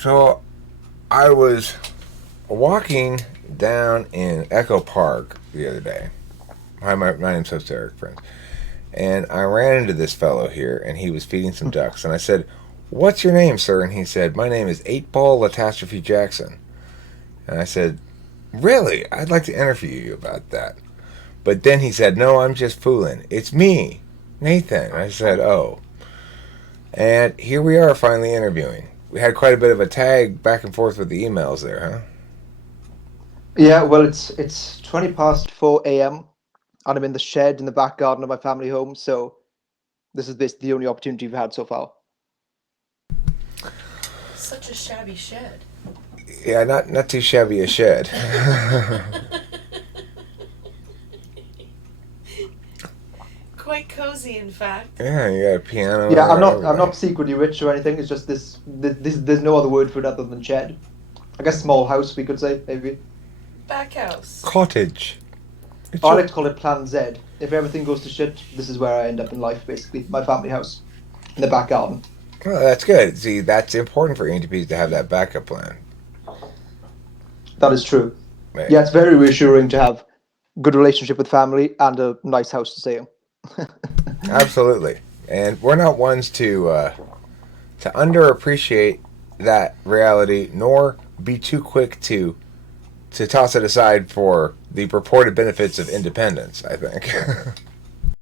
So I was walking down in Echo Park the other day. Hi, my name's Host Eric, friends. And I ran into this fellow here, and he was feeding some ducks. And I said, "What's your name, sir?" And he said, "My name is 8 Ball Catastrophe Jackson." And I said, "Really? I'd like to interview you about that." But then he said, "No, I'm just fooling. It's me, Nathan." And I said, "Oh." And here we are finally interviewing. We had quite a bit of a tag back and forth with the emails there, huh? Yeah, well, it's 20 past 4 a.m. and I'm in the shed in the back garden of my family home, so this is basically the only opportunity we've had so far. Such a shabby shed. Yeah, not too shabby a shed. Quite cozy, in fact. Yeah, you got a piano Yeah, I'm there, not I'm everything. not secretly rich or anything. It's just this there's no other word for it other than shed. I guess small house we could say maybe. Back house. Cottage. It's I your like to call it Plan Z. If everything goes to shit, this is where I end up in life basically. My family house in the back garden. well, that's good. See, that's important for ENTPs to have that backup plan. That is true. Right. Yeah, it's very reassuring to have good relationship with family and a nice house to stay in. Absolutely. And we're not ones to underappreciate that reality, nor be too quick to toss it aside for the purported benefits of independence. I think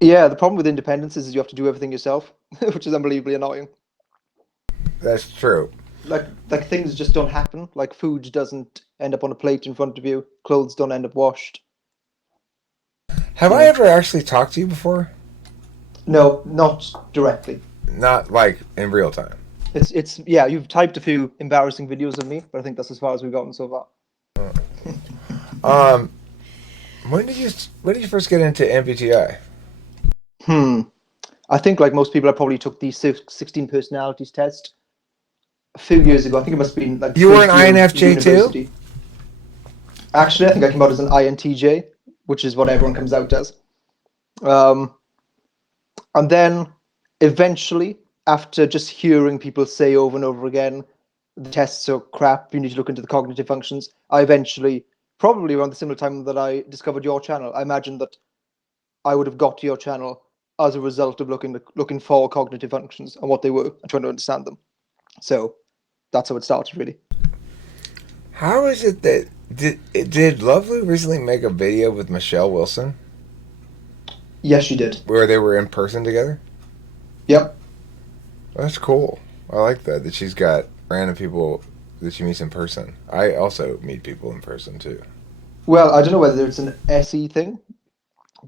Yeah, the problem with independence is you have to do everything yourself, which is unbelievably annoying. that's true. Like things just don't happen. Like food doesn't end up on a plate in front of you. Clothes don't end up washed. Have You I know. ever actually talked to you before? No, not directly. Not like in real time. It's yeah. You've typed a few embarrassing videos of me, but I think that's as far as we've gotten so far. Um, when did you first get into MBTI? Hmm. I think like most people, I probably took the 16 personalities test a few years ago. I think it must have been like the You were an first year of INFJ too. university. Actually, I think I came out as an INTJ, which is what everyone comes out as. Um, And then eventually, after just hearing people say over and over again, the tests are crap, you need to look into the cognitive functions, I eventually, probably around the similar time that I discovered your channel, I imagine that I would have got to your channel as a result of looking for cognitive functions and what they were and trying to understand them. So that's how it started, really. How is it that did Lovely recently make a video with Michelle Wilson Yes, you did. where they were in person together? Yep. That's cool. I like that she's got random people that she meets in person. I also meet people in person too. Well, I don't know whether it's an SE thing,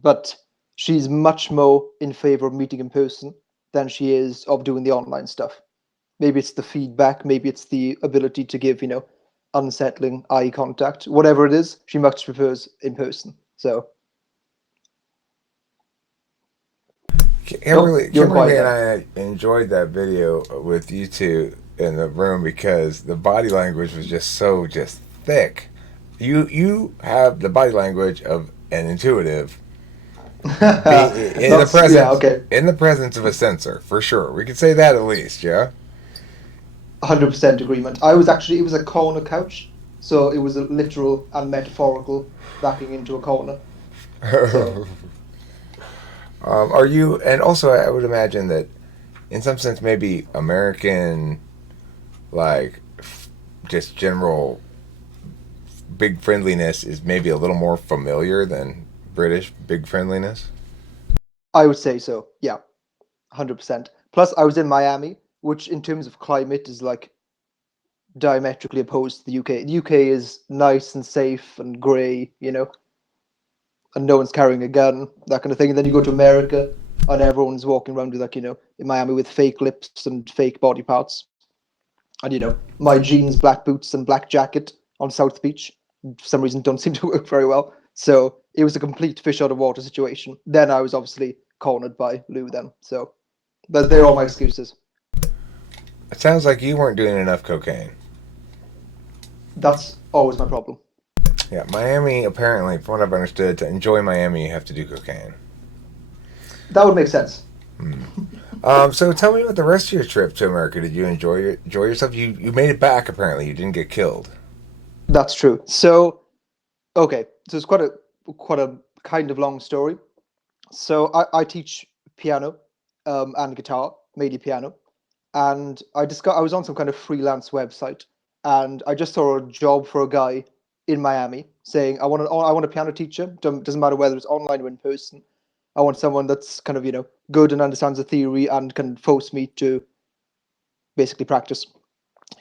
but she's much more in favor of meeting in person than she is of doing the online stuff. Maybe it's the feedback, maybe it's the ability to give, unsettling eye contact. Whatever it is, she much prefers in person. So, oh, you're Kimberly quiet and then. I enjoyed that video with you two in the room because the body language was just thick. You have the body language of an intuitive being That's, yeah, okay. in the presence of a sensor for sure. We could say that at least, yeah. 100% agreement. It was a corner couch, so it was a literal and metaphorical backing into a corner. So, Are you? And also, I would imagine that in some sense, maybe American, like, just general big friendliness is maybe a little more familiar than British big friendliness. I would say so. Yeah, 100%. Plus, I was in Miami, which in terms of climate is like diametrically opposed to the UK. The UK is nice and safe and grey, and no one's carrying a gun, that kind of thing. And then you go to America and everyone's walking around with like, in Miami with fake lips and fake body parts. And my jeans, black boots, and black jacket on South Beach for some reason don't seem to work very well. So it was a complete fish out of water situation. Then I was obviously cornered by Lou then. So they're all my excuses. It sounds like you weren't doing enough cocaine. That's always my problem. Yeah, Miami. Apparently, from what I've understood, to enjoy Miami, you have to do cocaine. That would make sense. So tell me about the rest of your trip to America. Did you enjoy yourself? You made it back apparently. You didn't get killed. That's true. So okay, so it's quite a kind of long story. So I teach piano and guitar, mainly piano, and I was on some kind of freelance website, and I just saw a job for a guy in Miami saying I want a piano teacher. Doesn't matter whether it's online or in person. I want someone that's kind of good and understands the theory and can force me to basically practice.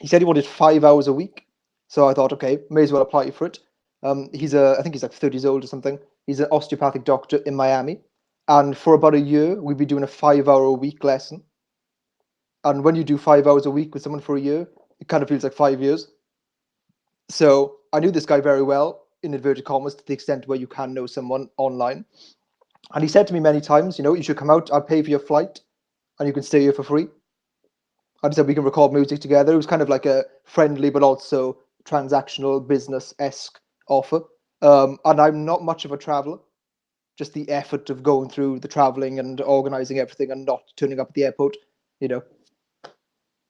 He said he wanted 5 hours a week, so I thought, okay, may as well apply for it. I think he's like 30 years old or something. He's an osteopathic doctor in Miami, and for about a year, we'd be doing a 5 hour a week lesson. And when you do 5 hours a week with someone for a year, it kind of feels like 5 years. So I knew this guy very well, in inverted commas, to the extent where you can know someone online. And he said to me many times, you should come out, I'll pay for your flight, and you can stay here for free. I said we can record music together. It was kind of like a friendly but also transactional business-esque offer. And I'm not much of a traveler. Just the effort of going through the traveling and organizing everything and not turning up at the airport, you know,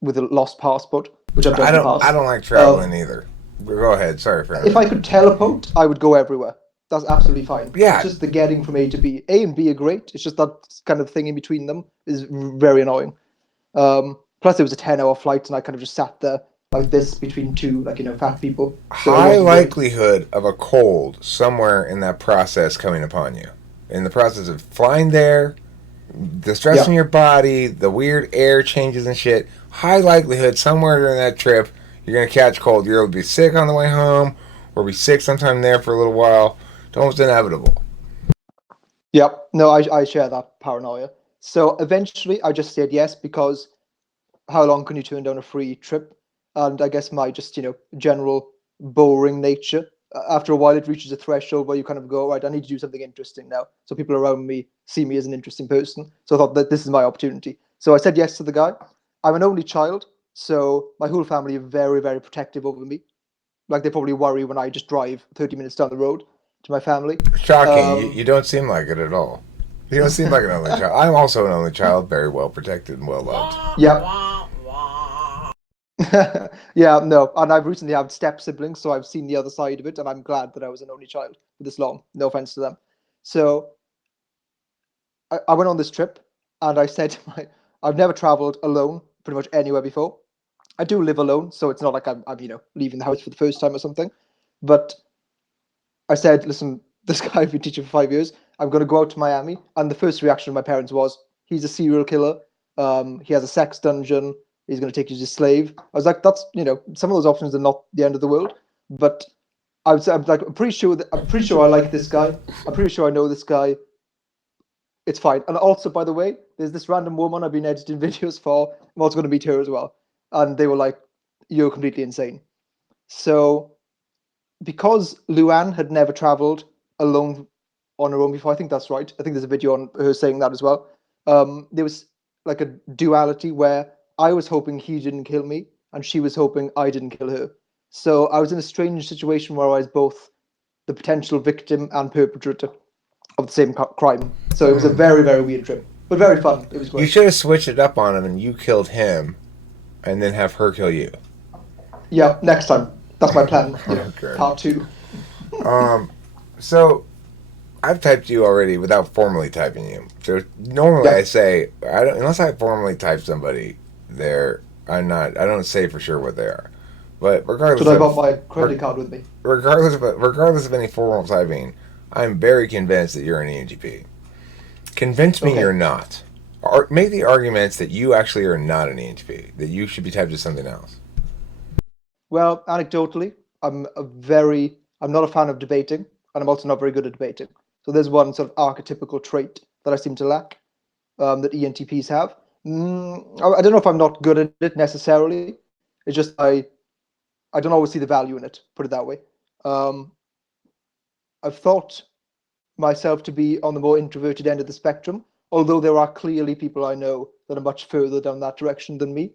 with a lost passport, which I've done I in the don't I past. don't like traveling Um, either. Go ahead. Sorry for if I interrupting. could teleport, I would go everywhere. That's absolutely fine. It's Yeah, just the getting from A to B. A and B are great. It's just that kind of thing in between them is very annoying. Plus, it was a 10-hour flight, and I kind of just sat there like this between two, like, fat people. So it high wasn't great. likelihood of a cold somewhere in that process coming upon you. In the process of flying there, the stress Yeah. in your body, the weird air changes and shit. High likelihood somewhere during that trip you're gonna catch cold. You're gonna be sick on the way home, or be sick sometime there for a little while. It's almost inevitable. Yep. No, I share that paranoia. So eventually I just said yes because how long can you turn down a free trip? And I guess my just, general boring nature, after a while it reaches a threshold where you kind of go, right, I need to do something interesting now. So people around me see me as an interesting person. So I thought that this is my opportunity. So I said yes to the guy. I'm an only child, so my whole family are very, very protective over me. Like they probably worry when I just drive 30 minutes down the road to my family. Shocking. You Um, don't seem like it at all. You don't seem like an only child. I'm also an only child, very well protected and well loved. Wah, yeah, wah, wah. yeah, no, and I've recently had step siblings, so I've seen the other side of it, and I'm glad that I was an only child for this long. No offense to them. So I went on this trip, and I said, I've never traveled alone pretty much anywhere before. I do live alone, so it's not like I'm leaving the house for the first time or something. But I said, listen, this guy I've been teaching for 5 years. I'm going to go out to Miami, and the first reaction of my parents was, he's a serial killer. He has a sex dungeon. He's going to take you as a slave. I was like, that's some of those options are not the end of the world, but I would say I'm pretty sure I like this guy. I'm pretty sure I know this guy. It's fine. And also, by the way, there's this random woman I've been editing videos for. I'm also going to meet her as well. And they were like, you're completely insane. So because Luann had never traveled alone on her own before, I think that's right. I think there's a video on her saying that as well. There was like a duality where I was hoping he didn't kill me, and she was hoping I didn't kill her. So I was in a strange situation where I was both the potential victim and perpetrator of the same crime. So it was a very, very weird trip, but very fun. It was You great. should have switched it up on him and you killed him and then have her kill you. Yeah, next time. That's my plan. Okay. Part two. Um, so I've typed you already without formally typing you. So normally Yeah. I say I don't unless I formally type somebody, they're I'm not I don't say for sure what they are. But Should I brought my credit card with me? regardless of any formal typing, I'm very convinced that you're an ENTP. Convince me you're Okay. not. Or make the arguments that you actually are not an ENTP, that you should be typed as something else. Well, anecdotally, I'm not a fan of debating, and I'm also not very good at debating. So there's one sort of archetypical trait that I seem to lack, that ENTPs have. I don't know if I'm not good at it necessarily. It's just I don't always see the value in it. Put it that way. Um, I've thought myself to be on the more introverted end of the spectrum, although there are clearly people I know that are much further down that direction than me.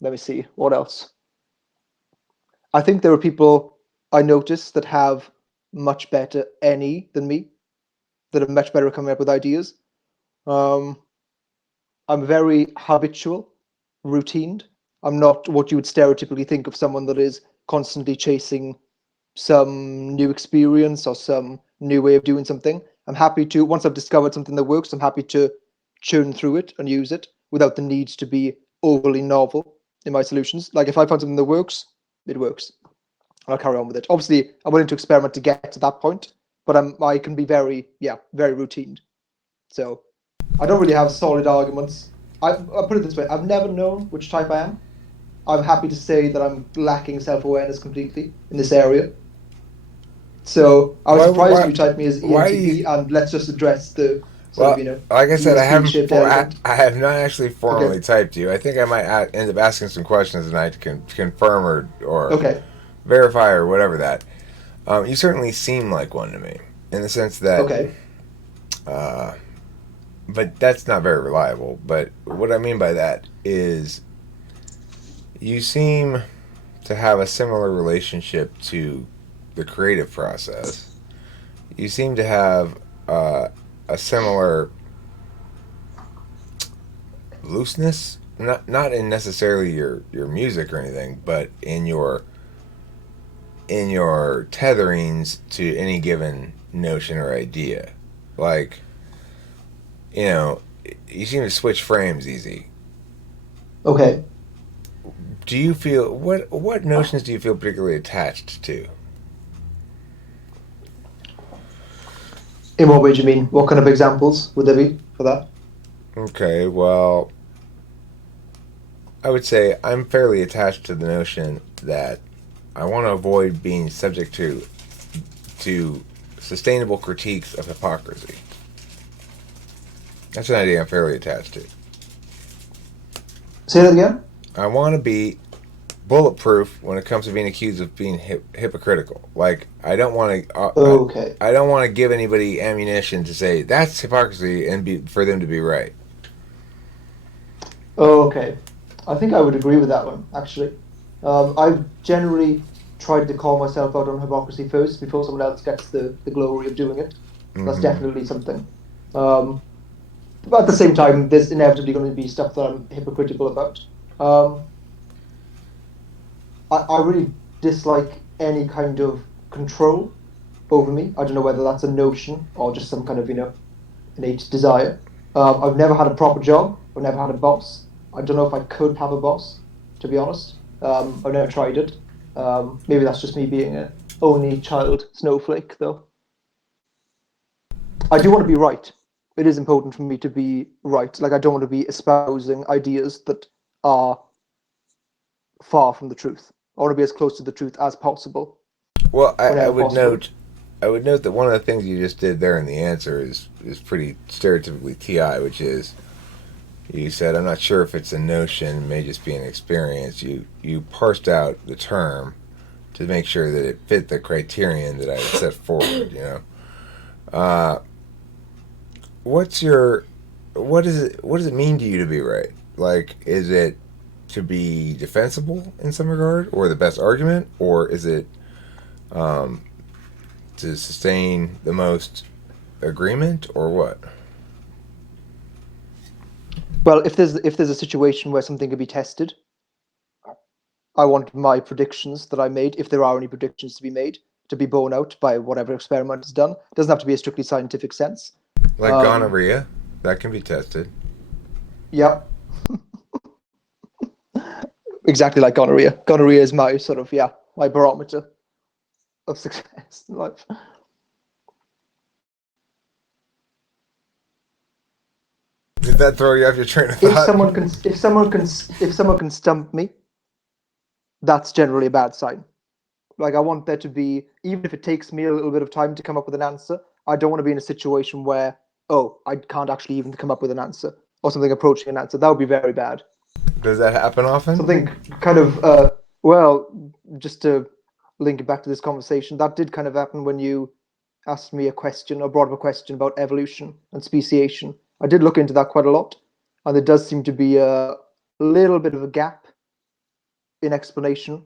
Let me see what else. I think there are people I notice that have much better NE than me, that are much better at coming up with ideas. Um, I'm very habitual, routined. I'm not what you would stereotypically think of someone that is constantly chasing some new experience or some new way of doing something. I'm happy to, once I've discovered something that works, I'm happy to churn through it and use it without the need to be overly novel in my solutions. Like if I find something that works, it works. I'll carry on with it. Obviously, I'm willing to experiment to get to that point, but I can be very, very routine. So I don't really have solid arguments. I'll put it this way: I've never known which type I am. I'm happy to say that I'm lacking self-awareness completely in this area. So I was Why? surprised when Why? you typed me as Why do you? ENTP, and let's just address the sort of, Well, like I said, I ESP haven't. shaped element. I have not actually formally Okay. typed you. I think I might end up asking some questions tonight to confirm or Okay. verify or whatever that. You certainly seem like one to me, in the sense that, Okay. uh, but that's not very reliable. But what I mean by that is, you seem to have a similar relationship to the creative process. You seem to have a similar looseness, not in necessarily your music or anything, but in your tetherings to any given notion or idea. Like, you know, you seem to switch frames easy. Okay. Do you feel what notions do you feel particularly attached to? In what way do you mean? What kind of examples would there be for that? Okay, well, I would say I'm fairly attached to the notion that I want to avoid being subject to sustainable critiques of hypocrisy. That's an idea I'm fairly attached to. Say that again. I want to be bulletproof when it comes to being accused of being hypocritical. Like Okay. I don't want to give anybody ammunition to say that's hypocrisy and for them to be right. Okay. I think I would agree with that one, actually. I've generally tried to call myself out on hypocrisy first before someone else gets the glory of doing it. That's Mm-hmm. definitely something. Um, but at the same time, there's inevitably going to be stuff that I'm hypocritical about. Um, I really dislike any kind of control over me. I don't know whether that's a notion or just some kind of, innate desire. I've never had a proper job. I've never had a boss. I don't know if I could have a boss, to be honest. I've never tried it. Maybe that's just me being an only child snowflake, though. I do want to be right. It is important for me to be right. Like, I don't want to be espousing ideas that are far from the truth. I want to be as close to the truth as possible, Well, whenever possible. I would note that one of the things you just did there in the answer is pretty stereotypically TI, which is you said I'm not sure if it's a notion, it may just be an experience. You parsed out the term to make sure that it fit the criterion that I had set forward. Uh, what's your what does it mean to you to be right? Like, is it to be defensible in some regard, or the best argument, or is it um, to sustain the most agreement, or what? Well, if there's a situation where something can be tested, I want my predictions that I made, if there are any predictions to be made, to be borne out by whatever experiment is done. It doesn't have to be a strictly scientific sense. Like Um, gonorrhea, that can be tested. yeah, exactly like gonorrhea. Gonorrhea is my sort of, my barometer of success in life. Did that throw you off your train of If thought? someone can, if someone can stump me, that's generally a bad sign. Like, I want there to be, even if it takes me a little bit of time to come up with an answer, I don't want to be in a situation where, oh, I can't actually even come up with an answer or something approaching an answer. That would be very bad. Does that happen often? Something kind of, well, just to link it back to this conversation, that did kind of happen when you asked me a question or brought up a question about evolution and speciation. I did look into that quite a lot, and there does seem to be a little bit of a gap in explanation.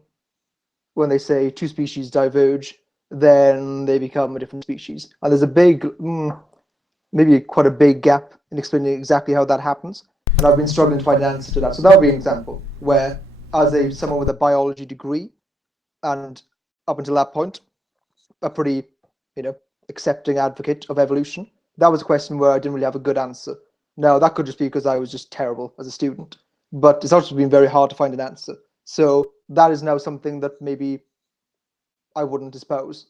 When they say two species diverge, then they become a different species. And there's a big, maybe quite a big gap in explaining exactly how that happens. and I've been struggling to find an answer to that. So that would be an example where, as someone with a biology degree, and up until that point, a pretty, accepting advocate of evolution, that was a question where I didn't really have a good answer. Now, that could just be because I was just terrible as a student, but it's also been very hard to find an answer. So that is now something that maybe I wouldn't espouse,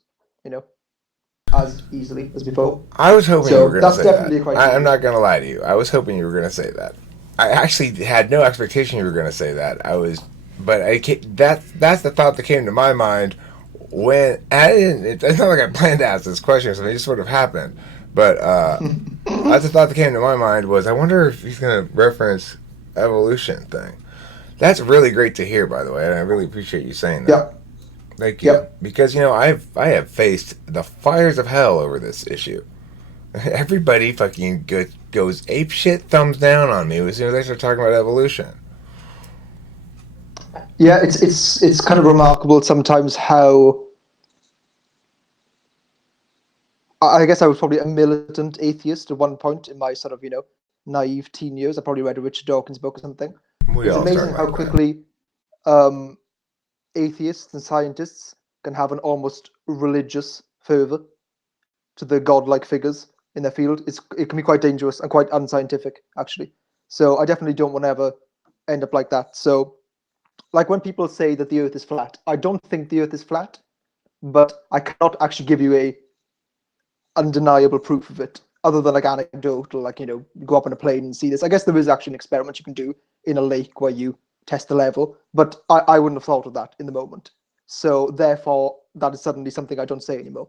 as easily as before. I was hoping you were So going to that's say that. definitely a criteria. I'm not going to lie to you. I was hoping you were going to say that. I actually had no expectation you were going to say that. That's the thought that came to my mind when I didn't. It's not like I planned to ask this question, so it just sort of happened. But that's the thought that came to my mind was I wonder if he's going to reference evolution thing. That's really great to hear, by the way, and I really appreciate you saying that. Yeah. Thank you. Yep. Because I have faced the fires of hell over this issue. Everybody fucking goes ape shit, thumbs down on me as soon as I start talking about evolution. Yeah, it's kind of remarkable sometimes how, I guess I was probably a militant atheist at one point in my sort of, naive teen years. I probably read a Richard Dawkins book or something. We It's all amazing start how like quickly atheists and scientists can have an almost religious fervor to the godlike figures in their field. It can be quite dangerous and quite unscientific, actually. So I definitely don't want to ever end up like that. So, like when people say that the Earth is flat, I don't think the Earth is flat, but I cannot actually give you a undeniable proof of it, other than like anecdotal, like you go up in a plane and see this. I guess there is actually an experiment you can do in a lake where you test the level, but I wouldn't have thought of that in the moment. So therefore, that is suddenly something I don't say anymore.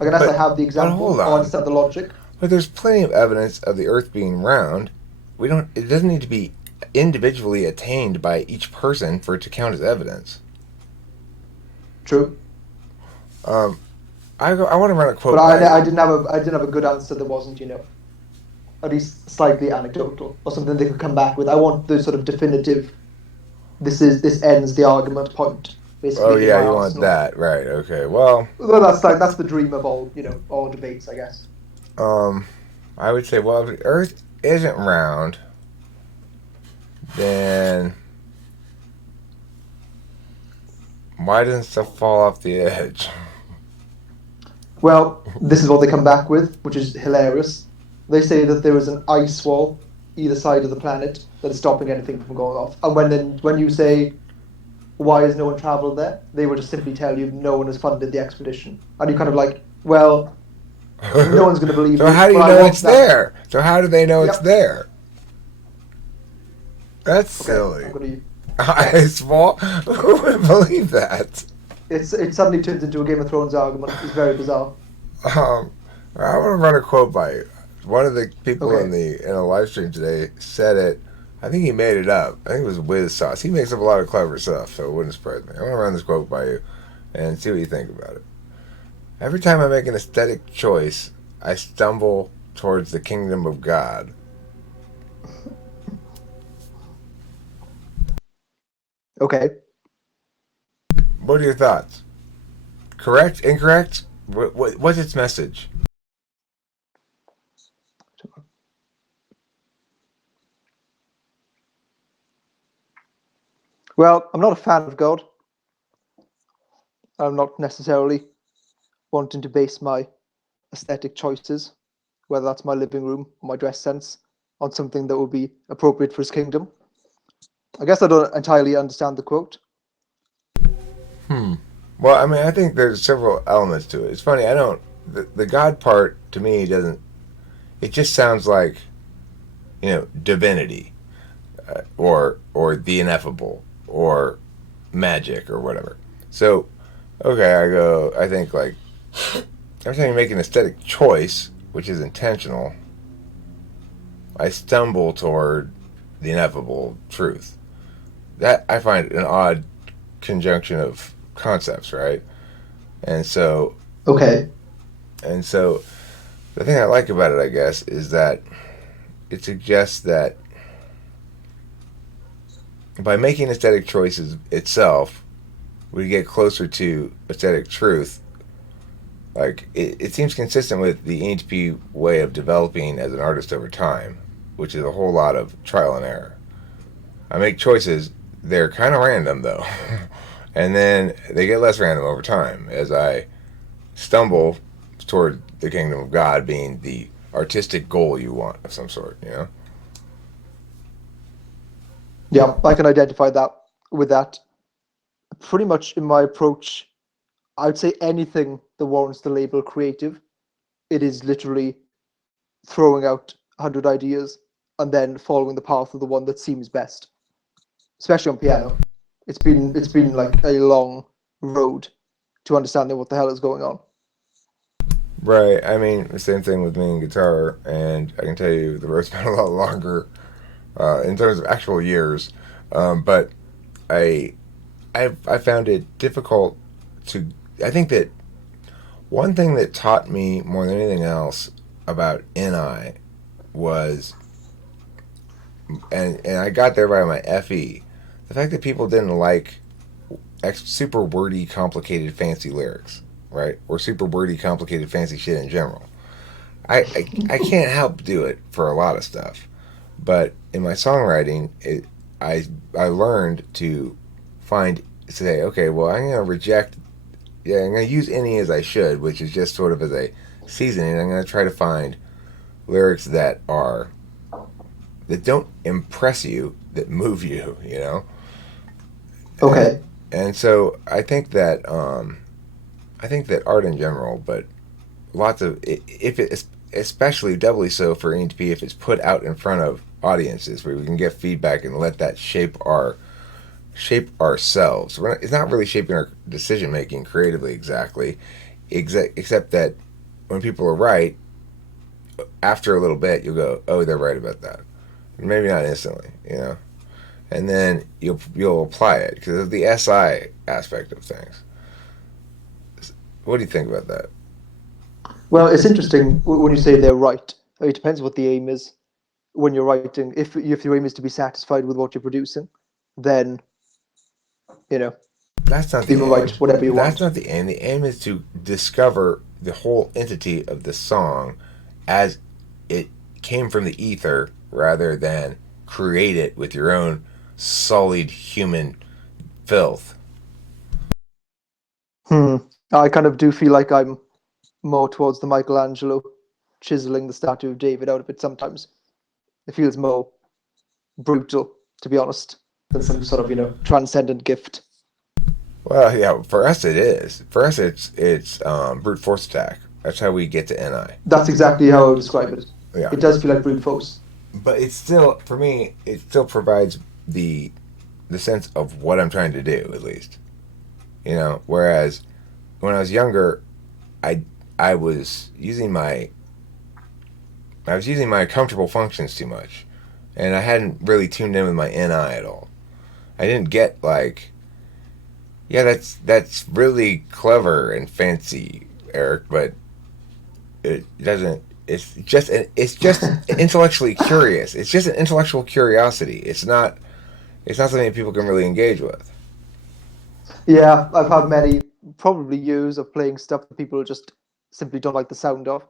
Like, unless I have the But example hold or on. understand the logic. But there's plenty of evidence of the Earth being round. It doesn't need to be individually attained by each person for it to count as evidence. True. I want to run a quote. But I didn't have a good answer that wasn't, at least slightly anecdotal or something they could come back with. I want the sort of definitive. This ends the argument point. Basically, Oh in yeah, my you want arsenal. that, right? Okay. Well, that's the dream of all debates, I guess. I would say, well, if the Earth isn't round, then why doesn't stuff fall off the edge? Well, this is what they come back with, which is hilarious. They say that there is an ice wall either side of the planet that is stopping anything from going off. And when you say, why has no one travelled there? They will just simply tell you no one has funded the expedition. And you're kind of like, well, no one's going to believe So you. how do you but know it's there? So how do they know it's Yep. there? That's Okay, silly. I'm gonna, Ice wall? Who would believe that? it suddenly turns into a Game of Thrones argument. It's very bizarre. I want to run a quote by you. One of the people Okay. in a live stream today said it. I think he made it up. I think it was Wiz Sauce. He makes up a lot of clever stuff, so it wouldn't surprise me. I want to run this quote by you and see what you think about it. Every time I make an aesthetic choice, I stumble towards the kingdom of God. Okay. What are your thoughts? Correct? Incorrect? What's its message? Well, I'm not a fan of God. I'm not necessarily wanting to base my aesthetic choices, whether that's my living room or my dress sense, on something that would be appropriate for his kingdom. I guess I don't entirely understand the quote. Well, I mean, I think there's several elements to it. It's funny. The God part to me doesn't. It just sounds like, divinity, or the ineffable, or magic, or whatever. So, okay, I think like every time you make an aesthetic choice, which is intentional, I stumble toward the ineffable truth. That I find an odd conjunction of concepts, right? And so Okay. and so the thing I like about it, I guess, is that it suggests that by making aesthetic choices itself, we get closer to aesthetic truth. Like it seems consistent with the ENTP way of developing as an artist over time. which is a whole lot of trial and error. I make choices, they're kind of random though. And then they get less random over time as I stumble toward the kingdom of God being the artistic goal you want of some sort, you know? Yeah, I can identify that with that. Pretty much in my approach, I would say anything that warrants the label creative, it is literally throwing out 100 ideas and then following the path of the one that seems best. Especially on piano, it's been like a long road to understanding what the hell is going on. Right. I mean, the same thing with me and guitar, and I can tell you the road's been a lot longer in terms of actual years. But I, I found it difficult to. I think that one thing that taught me more than anything else about NI was, and I got there by my FE, the fact that people didn't like super wordy, complicated, fancy lyrics, right? Or super wordy, complicated, fancy shit in general. I can't help do it for a lot of stuff, but in my songwriting, I learned to say, okay, well, I'm gonna reject. Yeah, I'm gonna use any as I should, which is just sort of as a seasoning. I'm gonna try to find lyrics that don't impress you, that move you, you know. And Okay. and so I think that art in general, but lots of if it especially doubly so for ENTP if it's put out in front of audiences where we can get feedback and let that shape ourselves. It's not really shaping our decision making creatively exactly, except that when people are right, after a little bit you'll go, oh, they're right about that. Maybe not instantly, you know, and then you'll apply it because of the SI aspect of things. What do you think about that? Well, it's interesting when you say they're right. It depends what the aim is when you're writing. If your aim is to be satisfied with what you're producing, then you know That's not you the can aim. write whatever you That's want. not the aim. The aim is to discover the whole entity of the song as it came from the ether rather than create it with your own sullied human filth. Hmm. I kind of do feel like I'm more towards the Michelangelo chiseling the statue of David out of it sometimes. It feels more brutal, to be honest, than some sort of, transcendent gift. Well, yeah, for us it is. For us it's brute force attack. That's how we get to NI. That's exactly how I would describe it. Yeah. It does feel like brute force. But it's still for me it still provides the sense of what I'm trying to do at least. You know, whereas when I was younger, I I was using my I was using my comfortable functions too much, and I hadn't really tuned in with my NI at all. I didn't get like, yeah, that's really clever and fancy, Eric, but it doesn't. It's just intellectually curious. It's just an intellectual curiosity. It's not something people can really engage with. Yeah, I've had many, probably years of playing stuff that people just simply don't like the sound of,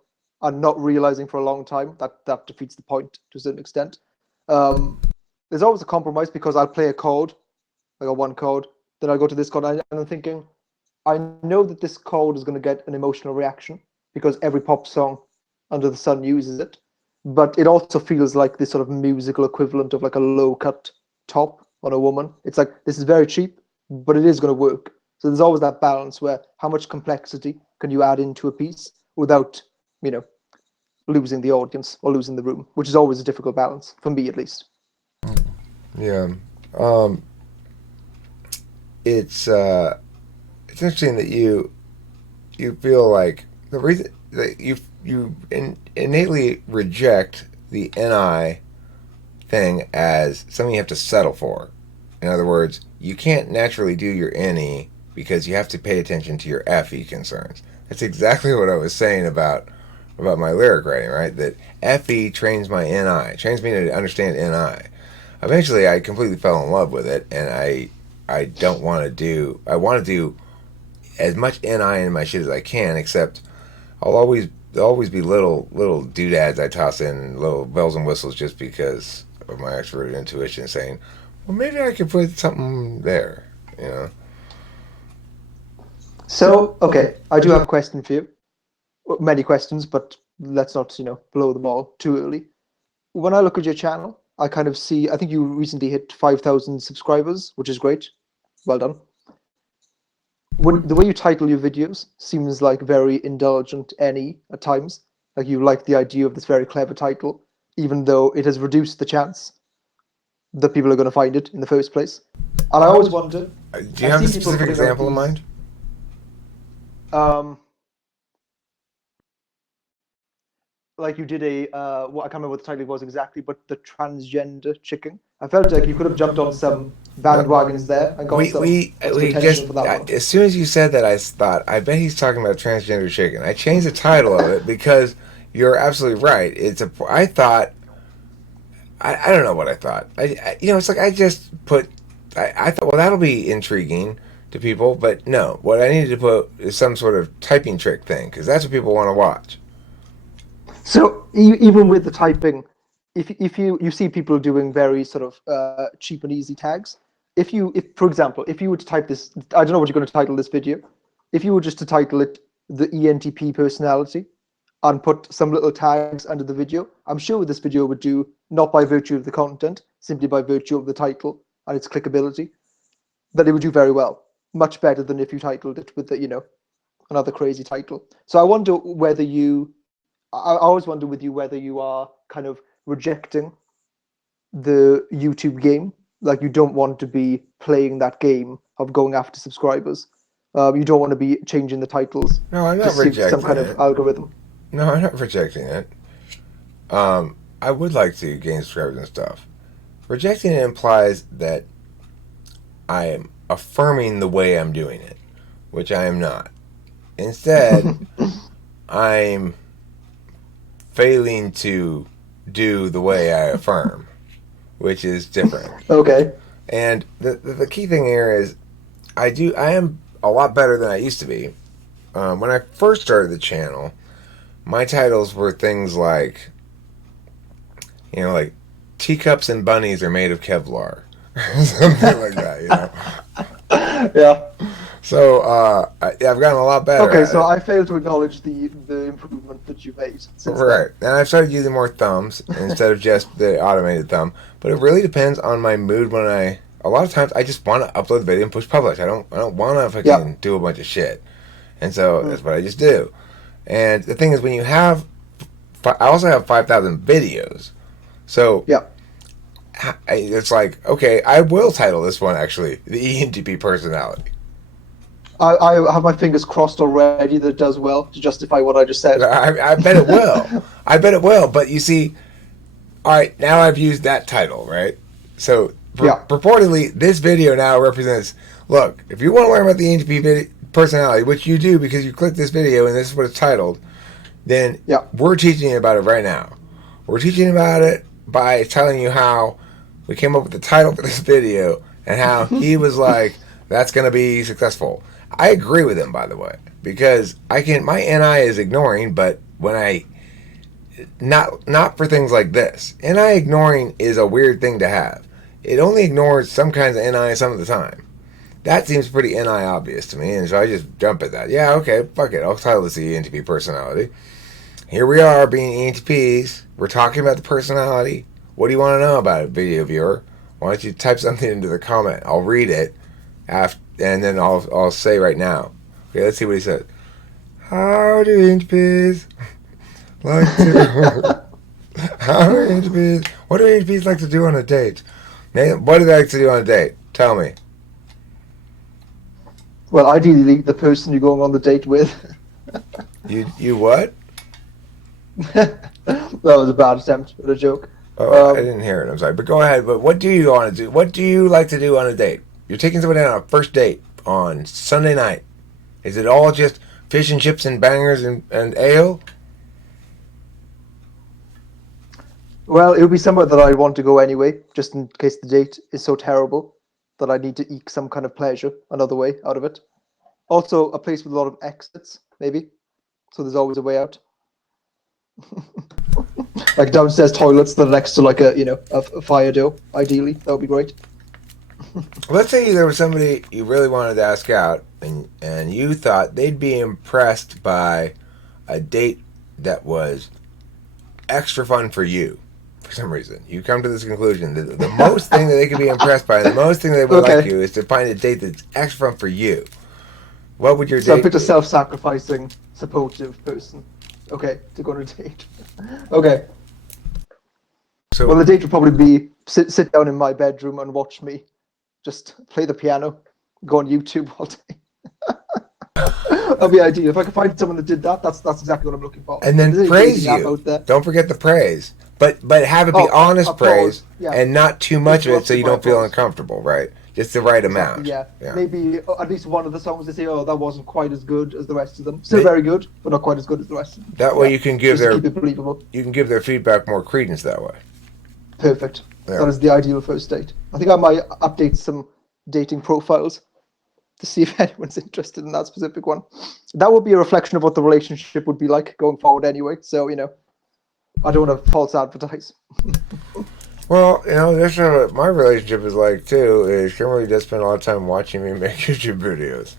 and not realizing for a long time that that defeats the point to a certain extent. Um, there's always a compromise because I'll play a chord, like a one chord, then I'll go to this chord, and I'm thinking, I know that this chord is going to get an emotional reaction because every pop song under the sun uses it, but it also feels like this sort of musical equivalent of like a low cut top on a woman. It's like this is very cheap, but it is going to work. So there's always that balance where how much complexity can you add into a piece without, you know, losing the audience or losing the room, which is always a difficult balance for me at least. Yeah. Um, it's it's interesting that you feel like the reason that innately reject the NI thing as something you have to settle for. In other words, you can't naturally do your NE because you have to pay attention to your FE concerns. That's exactly what I was saying about my lyric writing, right? That FE trains my NI, trains me to understand NI. Eventually, I completely fell in love with it, and I don't want to do. I want to do as much NI in my shit as I can, except I'll always there'll always be little doodads I toss in, little bells and whistles, just because of my extroverted intuition saying, well, maybe I could put something there, you know. So, okay, I do have a question for you. Well, many questions, but let's not, blow them all too early. When I look at your channel, I kind of see, I think you recently hit 5,000 subscribers, which is great. Well done. The way you title your videos seems like very indulgent any at times. Like you like the idea of this very clever title, even though it has reduced the chance that people are going to find it in the first place. And I always wonder. Do you have a specific example in mind? Like you did what I can't remember what the title was exactly, but the transgender chicken. I felt like you could have jumped on some bandwagons there and got some attention for that one. As soon as you said that, I thought, I bet he's talking about transgender chicken. I changed the title of it because you're absolutely right. I thought, I don't know what I thought. It's like I just put, I thought, well, that'll be intriguing to people, but no. What I needed to put is some sort of typing trick thing, because that's what people want to watch. So even with the typing, if you see people doing very sort of cheap and easy tags, if for example, if you were to type this, I don't know what you're going to title this video. If you were just to title it the ENTP Personality and put some little tags under the video, I'm sure this video would do, not by virtue of the content, simply by virtue of the title and its clickability, that it would do very well. Much better than if you titled it with the, another crazy title. So I wonder whether I always wonder with you whether you are kind of rejecting the YouTube game, like you don't want to be playing that game of going after subscribers. You don't want to be changing the titles. No, I'm not rejecting some kind of algorithm. No, I'm not rejecting it. I would like to gain subscribers and stuff. Rejecting it implies that I am affirming the way I'm doing it, which I am not. Instead, I'm failing to do the way I affirm, which is different. Okay. And the key thing here is I am a lot better than I used to be. When I first started the channel, my titles were things like, like teacups and bunnies are made of Kevlar. Something like that, Yeah. So I've gotten a lot better. Okay, so I failed to acknowledge the improvement that you made. Right, and I've started using more thumbs instead of just the automated thumb. But it really depends on my mood. A lot of times I just want to upload the video and push publish. I don't want to fucking do a bunch of shit, and so that's what I just do. And the thing is, when you have, I also have 5,000 videos, so it's like, okay, I will title this one actually the ENTP Personality. I have my fingers crossed already that it does well to justify what I just said. I bet it will. I bet it will. But you see, all right, now I've used that title, right? So purportedly, this video now represents, look, if you want to learn about the ENTP personality, which you do because you click this video and this is what it's titled, then we're teaching you about it right now. We're teaching about it by telling you how we came up with the title for this video and how he was like, that's going to be successful. I agree with him, by the way, because my NI is ignoring, but when not for things like this. NI ignoring is a weird thing to have. It only ignores some kinds of NI some of the time. That seems pretty NI obvious to me, and so I just jump at that. Yeah, okay, fuck it. I'll title this the ENTP Personality. Here we are, being ENTPs. We're talking about the personality. What do you want to know about it, video viewer? Why don't you type something into the comment? I'll read it, and then I'll say right now. Okay, let's see what he said. How do ENTPs like to... What do ENTPs like to do on a date? What do they like to do on a date? Tell me. Well, ideally, the person you're going on the date with. You what? That was a bad attempt at a joke. Oh, I didn't hear it. I'm sorry. But go ahead. But what do you want to do? What do you like to do on a date? You're taking somebody on a first date on Sunday night. Is it all just fish and chips and bangers and ale? Well, it would be somewhere that I want to go anyway, just in case the date is so terrible that I need to eke some kind of pleasure another way out of it. Also, a place with a lot of exits, maybe. So there's always a way out. Like downstairs toilets that are next to like a fire door. Ideally, that would be great. Let's say there was somebody you really wanted to ask out, and you thought they'd be impressed by a date that was extra fun for you. For some reason, you come to this conclusion that the most thing that they could be impressed by, and the most thing they would like Okay. you, is to find a date that's extra fun for you. What would your So I date picked a be? self-sacrificing, supportive person. Okay, to go on a date. Okay. Well, So, the date would probably be sit down in my bedroom and watch me just play the piano, go on YouTube all day. That'd be ideal. If I could find someone that did that, that's exactly what I'm looking for. and If then there's any praise dating app you. out there. Don't forget the praise, but have it be Oh, honest praise applause. Yeah. and not too much of it, so Interrupted you by don't feel applause. uncomfortable. Right, just the right Exactly, amount. yeah. Yeah. Maybe at least one of the songs they say, oh, that wasn't quite as good as the rest of them. Still They- very good, but not quite as good as the rest of them. That way Yeah. you can give Just to their keep it believable. feedback more credence that way. Perfect. Yeah. That is the ideal first date. I think I might update some dating profiles to see if anyone's interested in that specific one. That would be a reflection of what the relationship would be like going forward anyway. So, I don't want to false advertise. Well, this is what my relationship is like too. Is Kimberly does spend a lot of time watching me make YouTube videos.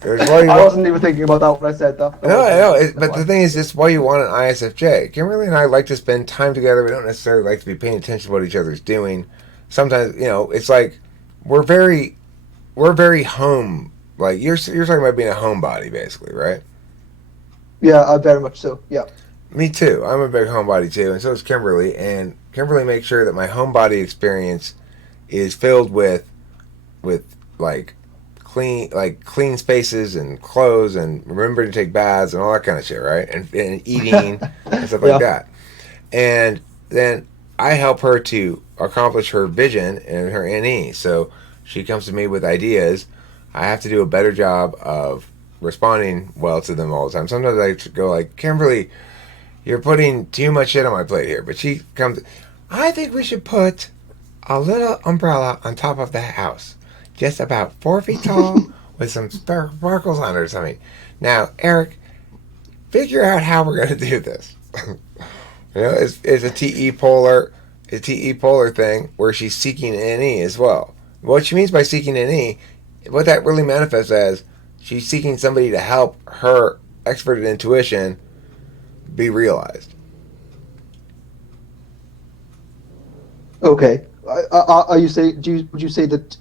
It's why you I want, wasn't even thinking about that when I said that. no, I know. But Why. the thing is, it's why you want an ISFJ. Kimberly and I like to spend time together. We don't necessarily like to be paying attention to what each other's doing. Sometimes, it's like we're very home. Like you're talking about being a homebody, basically, right? Yeah, very much so. Yeah. Me too. I'm a big homebody too, and so is Kimberly. And Kimberly makes sure that my homebody experience is filled with like clean spaces and clothes and remember to take baths and all that kind of shit, right? And eating and stuff like Yeah. that. And then I help her to accomplish her vision and her NE. So she comes to me with ideas. I have to do a better job of responding well to them all the time. Sometimes I go like, Kimberly, you're putting too much shit on my plate here. But she comes, I think we should put a little umbrella on top of the house, just about 4 feet tall, with some sparkles on it or something. Now, Eric, figure out how we're going to do this. It's a TE polar thing where she's seeking NE as well. What she means by seeking NE, what that really manifests as, she's seeking somebody to help her expert intuition be realized. Okay. Are you say? Would you say that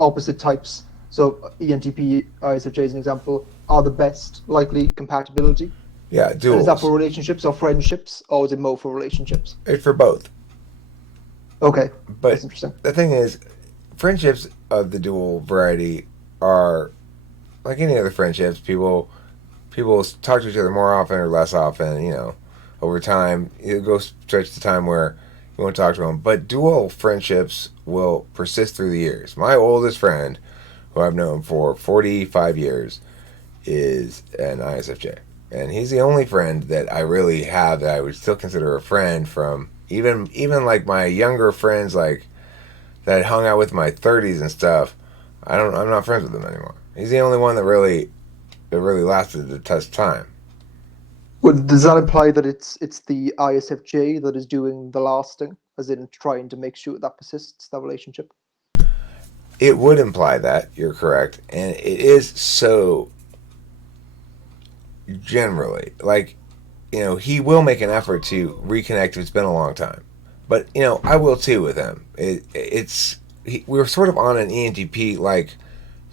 opposite types, so ENTP, ISFJ as an example, are the best likely compatibility? Yeah, And is that for duels. relationships or friendships, or is it more for relationships? It's for both. Okay, But that's interesting. the thing is, friendships of the dual variety are like any other friendships. People talk to each other more often or less often. Over time, it goes stretch the time where you won't talk to them. But dual friendships will persist through the years. My oldest friend, who I've known for 45 years, is an ISFJ, and he's the only friend that I really have that I would still consider a friend from even like my younger friends like that I hung out with in my 30s and stuff. I'm not friends with him anymore. He's the only one that really lasted the test of time. Well, does that imply that it's the ISFJ that is doing the lasting, as in trying to make sure that persists, that relationship? It would imply that you're correct, and it is so generally like he will make an effort to reconnect if it's been a long time, but I will too with him. We're sort of on an ENTP like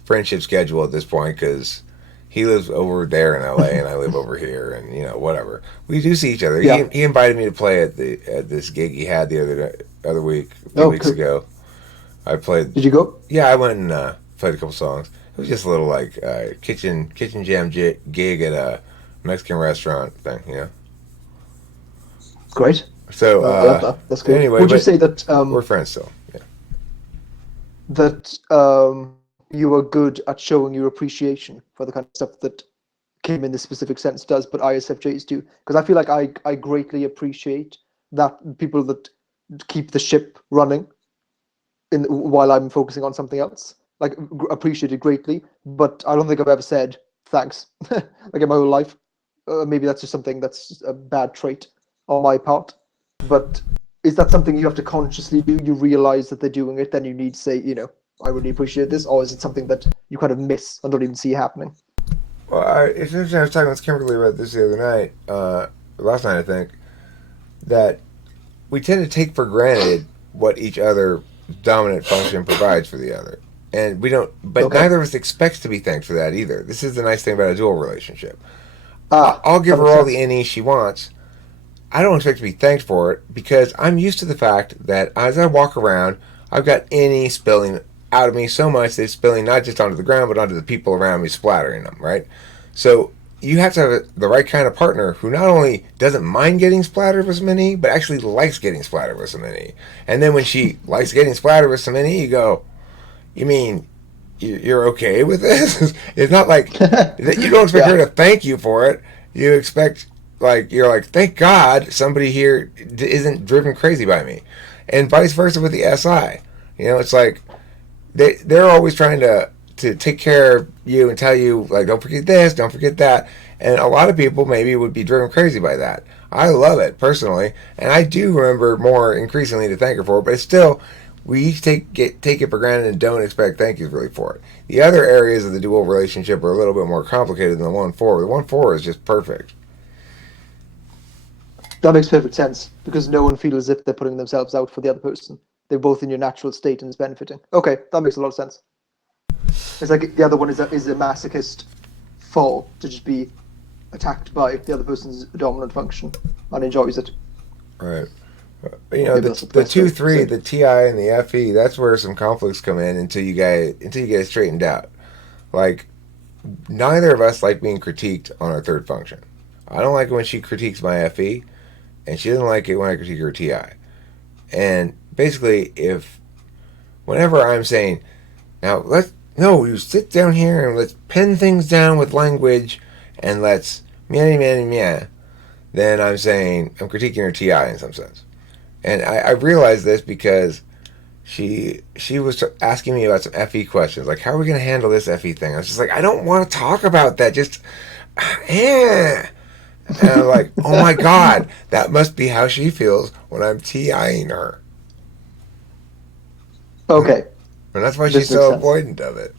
friendship schedule at this point because he lives over there in LA and I live over here, and whatever. We do see each other. Yeah. He invited me to play at this gig he had the other week, a few Oh, weeks cool. ago. I played. Did you go? Yeah, I went and played a couple songs. It was just a little like kitchen jam gig at a Mexican restaurant thing. Great. So I love that. That's cool. anyway, Would you but say that we're friends still. Yeah. that you are good at showing your appreciation for the kind of stuff that Kim in this specific sense does, but ISFJs do? Because I feel like I greatly appreciate that people that keep the ship running while I'm focusing on something else. Like appreciate it greatly, but I don't think I've ever said thanks like in my whole life. maybe that's just something that's a bad trait on my part. But is that something you have to consciously do? You realize that they're doing it, then you need to say, I really appreciate this, or is it something that you kind of miss and don't even see happening? Well, it's interesting. I was talking with Kimberly about this the other night, last night I think, that we tend to take for granted what each other dominant function provides for the other. And we don't, but Okay. neither of us expects to be thanked for that either. This is the nice thing about a dual relationship. Ah, I'll give that her makes all the sense. NE she wants. I don't expect to be thanked for it because I'm used to the fact that as I walk around, I've got NE spilling out of me so much that it's spilling not just onto the ground but onto the people around me, splattering them, right? So you have to have the right kind of partner who not only doesn't mind getting splattered with some NE, but actually likes getting splattered with some NE. And then when she likes getting splattered with some NE, you go, you mean you're okay with this? It's not like that you don't expect her Yeah. to thank you for it. You expect, like, you're like, thank God somebody here isn't driven crazy by me, and vice versa with the SI. It's like they're always trying to take care of you and tell you, like, don't forget this, don't forget that, and a lot of people maybe would be driven crazy by that. I love it personally, and I do remember more increasingly to thank her for it, but it's still, we each take it for granted and don't expect thank yous really for it. The other areas of the dual relationship are a little bit more complicated than the 1-4. The 1-4 is just perfect. That makes perfect sense because no one feels as if they're putting themselves out for the other person. They're both in your natural state and it's benefiting. Okay, that makes a lot of sense. It's like the other one is a masochist fall to just be attacked by the other person's dominant function and enjoys it. Right. Maybe The that's the the best way two to say three, it. the TI and the FE. That's where some conflicts come in until you get it straightened out. Like, neither of us like being critiqued on our third function. I don't like it when she critiques my FE, and she doesn't like it when I critique her TI. And basically, if whenever I'm saying, now let's no, you sit down here and let's pen things down with language, and let's meh, then I'm saying I'm critiquing her TI in some sense. And I realized this because she was asking me about some FE questions, like how are we going to handle this FE thing. I was just like, I don't want to talk about that. Just eh. And I'm like, oh my god, that must be how she feels when I'm TIing her, and Okay, that's why this she's makes so sense. avoidant of it.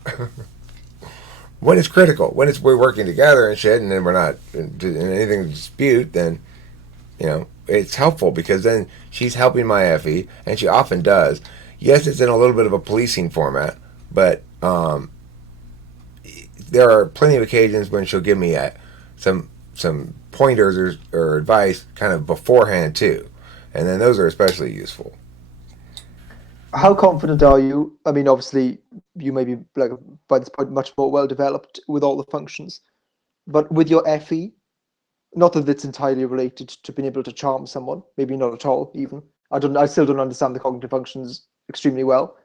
When it's critical, when we're working together and shit, and then we're not in anything to dispute, then it's helpful because then she's helping my FE, and she often does. Yes, it's in a little bit of a policing format, but there are plenty of occasions when she'll give me some pointers or advice kind of beforehand too, and then those are especially useful. How confident are you? I mean, obviously, you may be like by this point much more well developed with all the functions, but with your FE, not that it's entirely related to being able to charm someone, maybe not at all, even. I still don't understand the cognitive functions extremely well.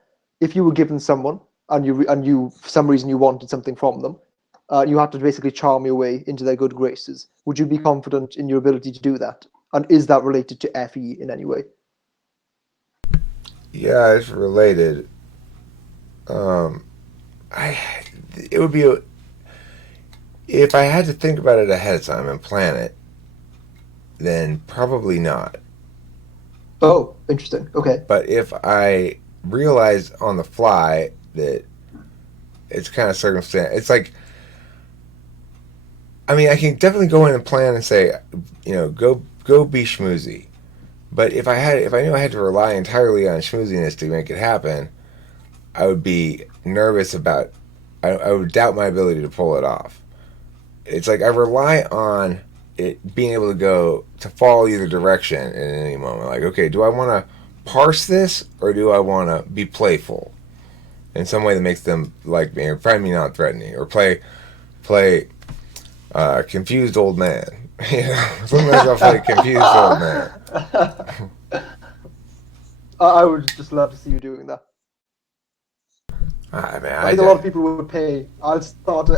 If you were given someone and you for some reason you wanted something from them, you had to basically charm your way into their good graces. Would you be confident in your ability to do that? And is that related to FE in any way? Yeah, it's related. Um, I it would be if I had to think about it ahead of time and plan it, then probably not. Oh, interesting. Okay. But if I realize on the fly that it's kind of circumstance, it's like, I mean, I can definitely go in and plan and say, go be schmoozy. But if I knew I had to rely entirely on schmooziness to make it happen, I would be nervous about. I would doubt my ability to pull it off. It's like I rely on it being able to go to fall either direction in any moment. Like, okay, do I want to parse this or do I want to be playful in some way that makes them like me or find me not threatening or play confused old man. Sometimes I'll play confused old man. I would just love to see you doing that. I mean, I think a lot of people would pay. I'll start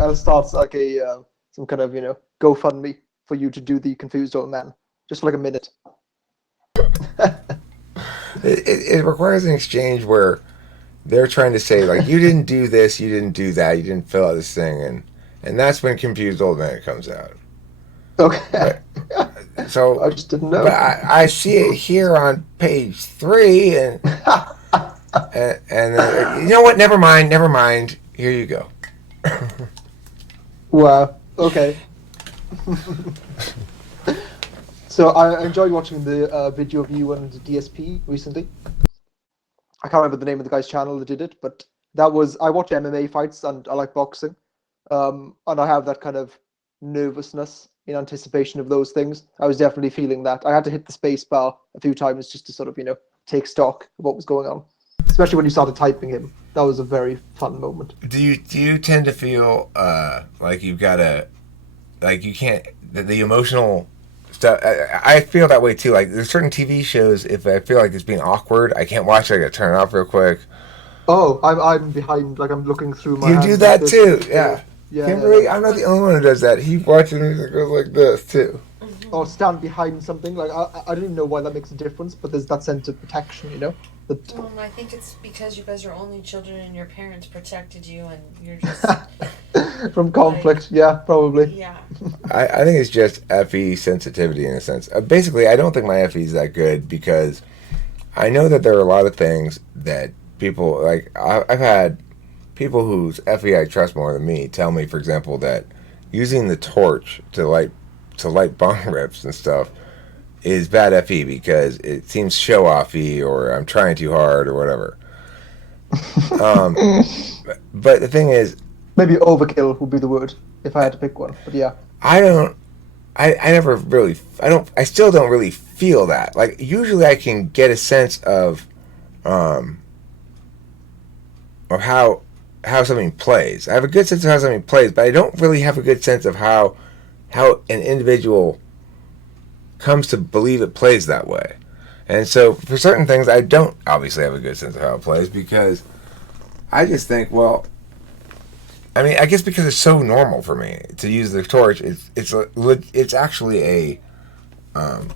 like a some kind of GoFundMe for you to do the confused old man, just for like a minute. it requires an exchange where they're trying to say like you didn't do this, you didn't do that, you didn't fill out this thing, and that's when confused old man comes out. Okay. But so, I just didn't but know. I see it here on page 3, and you know what? Never mind. Never mind. Here you go. Wow. Okay. So I enjoyed watching the video of you and DSP recently. I can't remember the name of the guy's channel that did it, but that was I watch MMA fights and I like boxing, and I have that kind of nervousness in anticipation of those things. I was definitely feeling that. I had to hit the space bar a few times just to sort of take stock of what was going on, especially when you started typing him. That was a very fun moment. Do you tend to feel like you've got to, like, you can't, the emotional stuff? I feel that way too. Like, there's certain TV shows, if I feel like it's being awkward, I can't watch it. I got to turn it off real quick. Oh, I'm behind. Like I'm looking through my You do hands like that this. too, yeah. Yeah. Kimberly, I'm not the only one who does that. He watches it and goes like this too. Or stand behind something. Like I don't even know why that makes a difference, but there's that sense of protection, That I think it's because you guys are only children and your parents protected you, and you're just from conflict. Yeah, probably. yeah. I think it's just FE sensitivity in a sense. Basically, I don't think my FE is that good because I know that there are a lot of things that people, like, I've had people whose FE I trust more than me tell me, for example, that using the torch to light bong rips and stuff is bad FE because it seems show offy or I'm trying too hard or whatever. Um, but the thing is, Maybe overkill would be the word if I had to pick one. But yeah. I don't. I never really. I don't. I still don't really feel that. Like, usually, I can get a sense um, of how something plays. I have a good sense of how something plays, but I don't really have a good sense of how an individual comes to believe it plays that way. And so, for certain things, I don't obviously have a good sense of how it plays because I just think, well, I mean, I guess because it's so normal for me to use the torch. It's actually a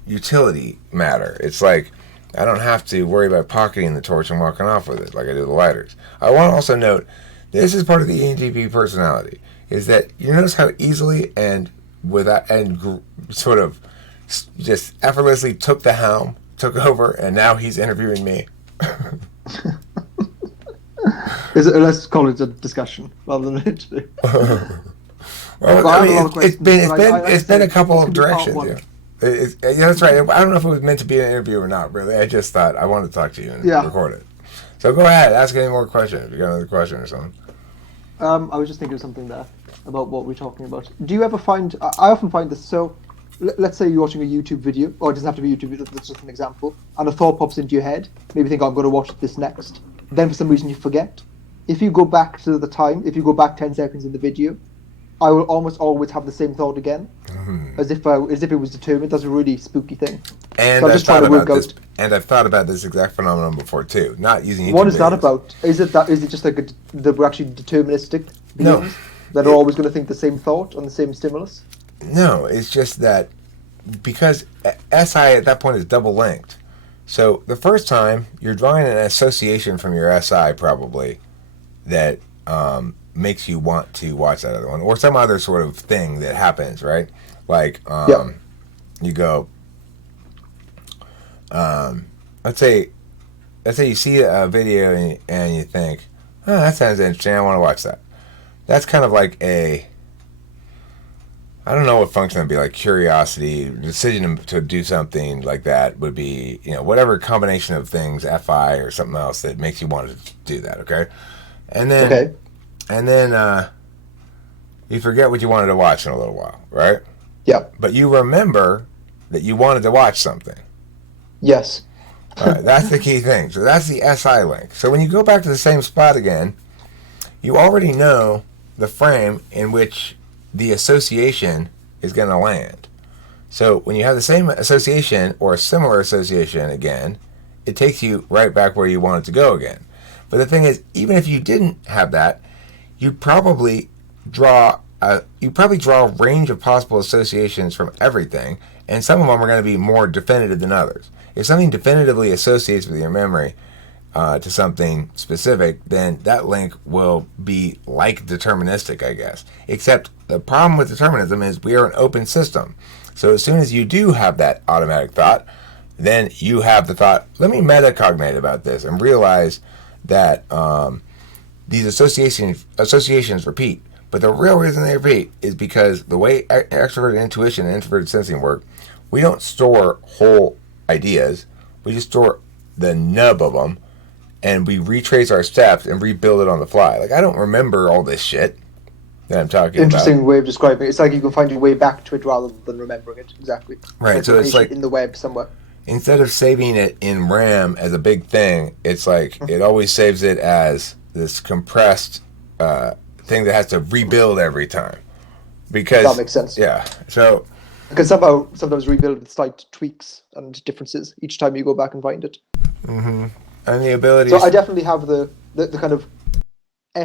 utility matter. It's like I don't have to worry about pocketing the torch and walking off with it like I do the lighters. I want to also note this is part of the ENTP personality. Is that you notice how easily and sort of just effortlessly took the helm, took over, and now he's interviewing me. Let's call it a discussion rather than an interview. Well, I mean, it's been a couple of this could be part directions. one. Yeah. Yeah, that's right. I don't know if it was meant to be an interview or not. Really, I just thought I wanted to talk to you and record it. So go ahead, ask any more questions. If you got another question or something. I was just thinking of something there about what we're talking about. Do you ever find? I often find this. So, let's say you're watching a YouTube video, or it doesn't have to be a YouTube video. That's just an example. And a thought pops into your head. Maybe you think, I'm going to watch this next. Then for some reason you forget. If you go back to the time, if you go back 10 seconds in the video, I will almost always have the same thought again, as if it was determined. That's a really spooky thing. And so I'm just trying to work out. And I've thought about this exact phenomenon before too. Not using YouTube What is that videos. about? Is it just like that we're actually deterministic No. beings that are always going to think the same thought on the same stimulus? No, it's just that because SI at that point is double linked. So the first time you're drawing an association from your SI probably that makes you want to watch that other one, or some other sort of thing that happens, right? Like you go, let's say you see a video and you think, oh, that sounds interesting, I want to watch that. That's kind of like I don't know what function would be, like curiosity, decision to do something like that would be, whatever combination of things, FI or something else that makes you want to do that, okay? And then you forget what you wanted to watch in a little while, right? Yeah. But you remember that you wanted to watch something. Yes. All right, that's the key thing. So that's the SI link. So when you go back to the same spot again, you already know the frame in which the association is going to land. So when you have the same association or a similar association again, it takes you right back where you want it to go again. But the thing is, even if you didn't have that, you'd probably draw a range of possible associations from everything, and some of them are going to be more definitive than others. If something definitively associates with your memory, to something specific, then that link will be like deterministic, I guess. Except the problem with determinism is we are an open system. So as soon as you do have that automatic thought, then you have the thought, let me metacognate about this and realize that these associations repeat. But the real reason they repeat is because the way extroverted intuition and introverted sensing work, we don't store whole ideas. We just store the nub of them, and we retrace our steps and rebuild it on the fly. Like, I don't remember all this shit that I'm talking Interesting about. way of describing it. It's like you can find your way back to it rather than remembering it. Exactly. Right, so it's like in the web somewhere. Instead of saving it in RAM as a big thing, it's like it always saves it as this compressed thing that has to rebuild every time. Because that makes sense. Yeah. So because sometimes rebuild with slight tweaks and differences each time you go back and find it. Mm-hmm. And the ability. So I definitely have the kind of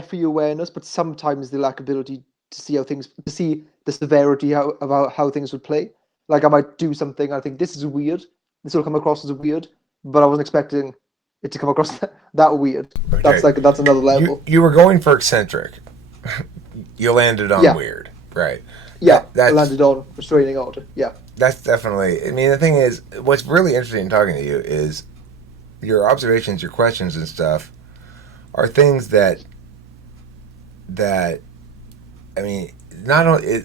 FE awareness, but sometimes the lack ability to see the severity about how things would play. Like I might do something, I think this is weird. This will come across as weird, but I wasn't expecting it to come across that weird. Okay. That's another level. You were going for eccentric. You landed on weird, right? Yeah, I landed on restraining order. Yeah. That's definitely. I mean, the thing is, what's really interesting in talking to you is your observations, your questions, and stuff are things that I mean, not only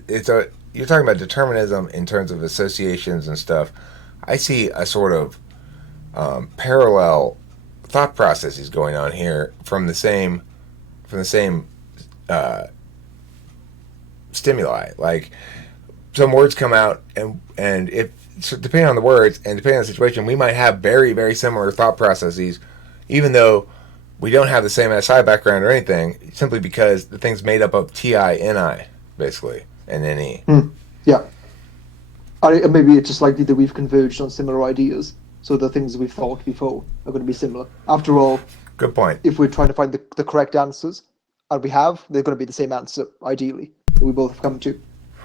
you're talking about determinism in terms of associations and stuff. I see a sort of parallel thought processes going on here from the same stimuli. Like some words come out, and if so depending on the words and depending on the situation, we might have very, very similar thought processes, even though we don't have the same SI background or anything, simply because the thing's made up of TI, NI, basically, and NE. Yeah. Maybe it's just likely that we've converged on similar ideas, so the things we've thought before are going to be similar. After all, good point. If we're trying to find the correct answers, and they're going to be the same answer, ideally, that we both have come to.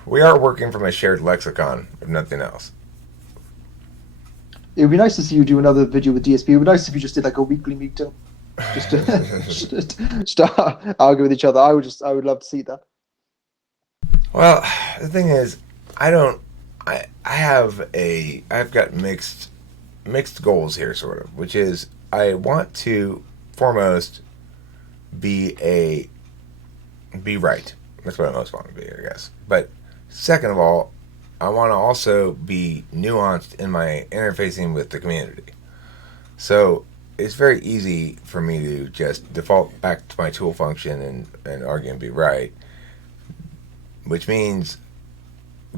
We are working from a shared lexicon, if nothing else. It would be nice to see you do another video with DSP. It would be nice if you just did like a weekly meeting, just to argue with each other. I would love to see that. Well, the thing is, I've got mixed goals here, sort of, which is I want to foremost be right. That's what I most want to be, I guess. But second of all, I want to also be nuanced in my interfacing with the community. So it's very easy for me to just default back to my tool function and argue and be right, which means